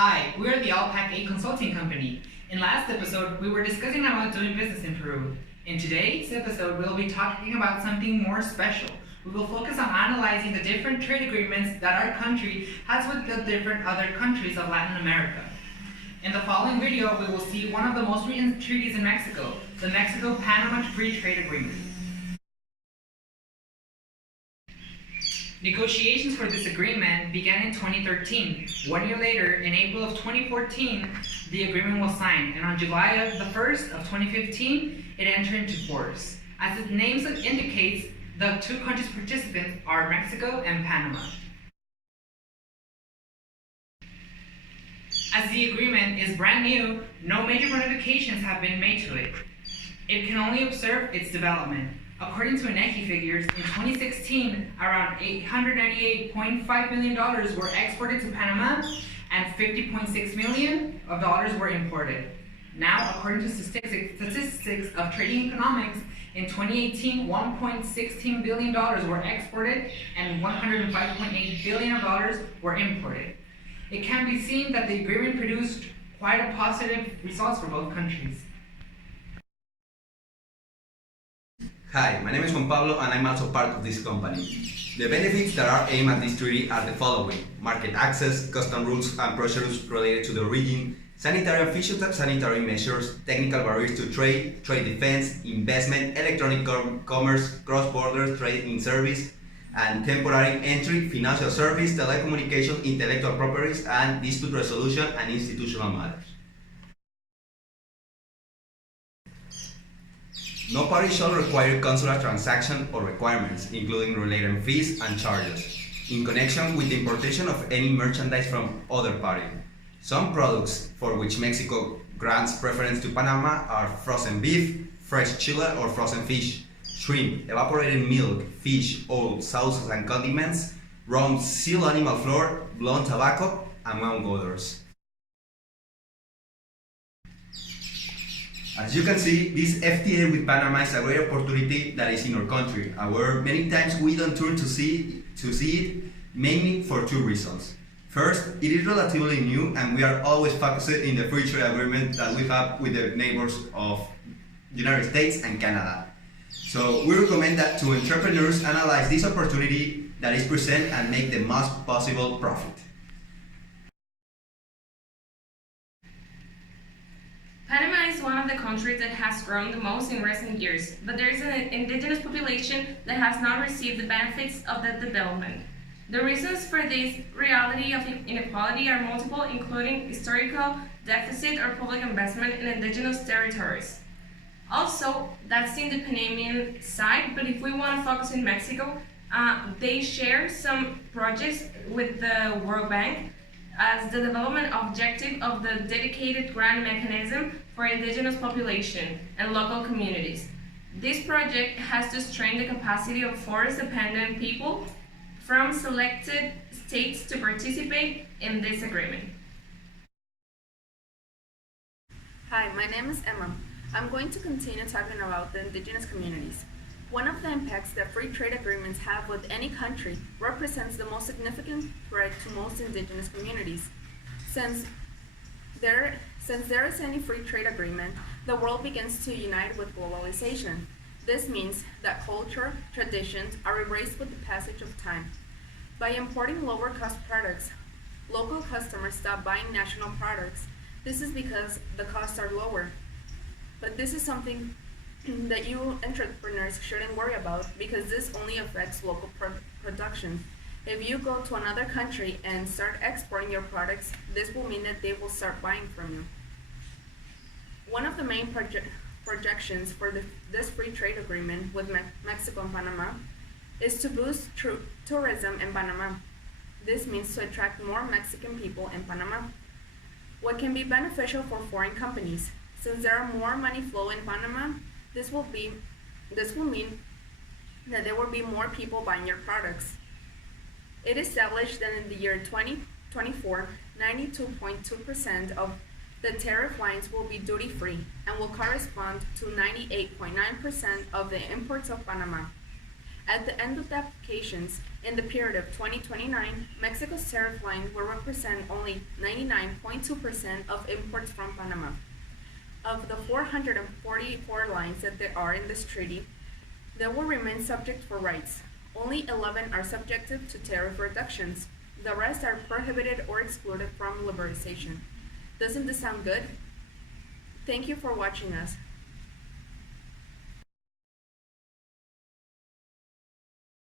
Hi, we are the Alpac 8 Consulting Company. In last episode, we were discussing about doing business in Peru. In today's episode, we'll be talking about something more special. We will focus on analyzing the different trade agreements that our country has with the different other countries of Latin America. In the following video, we will see one of the most recent treaties in Mexico, the Mexico-Panama Free Trade Agreement. Negotiations for this agreement began in 2013. 1 year later, in April of 2014, the agreement was signed, and on July the 1st of 2015, it entered into force. As its name indicates, the two countries participants are Mexico and Panama. As the agreement is brand new, no major modifications have been made to it. It can only observe its development. According to INEGI figures, in 2016, around $898.5 million were exported to Panama and $50.6 million were imported. Now, according to statistics of trading economics, in 2018, $1.16 billion were exported and $105.8 billion were imported. It can be seen that the agreement produced quite a positive results for both countries. Hi, my name is Juan Pablo and I'm also part of this company. The benefits that are aimed at this treaty are the following: market access, custom rules and procedures related to the region, sanitary and phytosanitary measures, technical barriers to trade, trade defense, investment, electronic commerce, cross-border trade in service, and temporary entry, financial service, telecommunications, intellectual properties, and dispute resolution and institutional matters. No party shall require consular transaction or requirements, including related fees and charges, in connection with the importation of any merchandise from other party. Some products for which Mexico grants preference to Panama are frozen beef, fresh chile or frozen fish, shrimp, evaporated milk, fish, oil, sauces and condiments, rum, seal animal flour, blonde tobacco, among others. As you can see, this FTA with Panama is a great opportunity that is in our country, where many times we don't turn to see it, mainly for two reasons. First, it is relatively new and we are always focused in the free trade agreement that we have with the neighbors of the United States and Canada. So we recommend that to entrepreneurs analyze this opportunity that is present and make the most possible profit. Panama is one of the countries that has grown the most in recent years, but there is an indigenous population that has not received the benefits of that development. The reasons for this reality of inequality are multiple, including historical deficit or public investment in indigenous territories. Also, that's in the Panamanian side, but if we want to focus in Mexico, they share some projects with the World Bank as the development objective of the dedicated grant mechanism for indigenous population and local communities. This project has to strengthen the capacity of forest-dependent people from selected states to participate in this agreement. Hi, my name is Emma. I'm going to continue talking about the indigenous communities. One of the impacts that free trade agreements have with any country represents the most significant threat to most indigenous communities. Since there is any free trade agreement, the world begins to unite with globalization. This means that culture, traditions are erased with the passage of time. By importing lower cost products, local customers stop buying national products. This is because the costs are lower. But this is something that you entrepreneurs shouldn't worry about, because this only affects local production. If you go to another country and start exporting your products, this will mean that they will start buying from you. One of the main projections for this free trade agreement with Mexico and Panama is to boost tourism in Panama. This means to attract more Mexican people in Panama. What can be beneficial for foreign companies? Since there are more money flow in Panama, this will mean that there will be more people buying your products. It is established that in the year 2024, 92.2% of the tariff lines will be duty-free and will correspond to 98.9% of the imports of Panama. At the end of the applications, in the period of 2029, Mexico's tariff line will represent only 99.2% of imports from Panama. Of the 444 lines that there are in this treaty, they will remain subject for rights. Only 11 are subjected to tariff reductions. The rest are prohibited or excluded from liberalization. Doesn't this sound good? Thank you for watching us.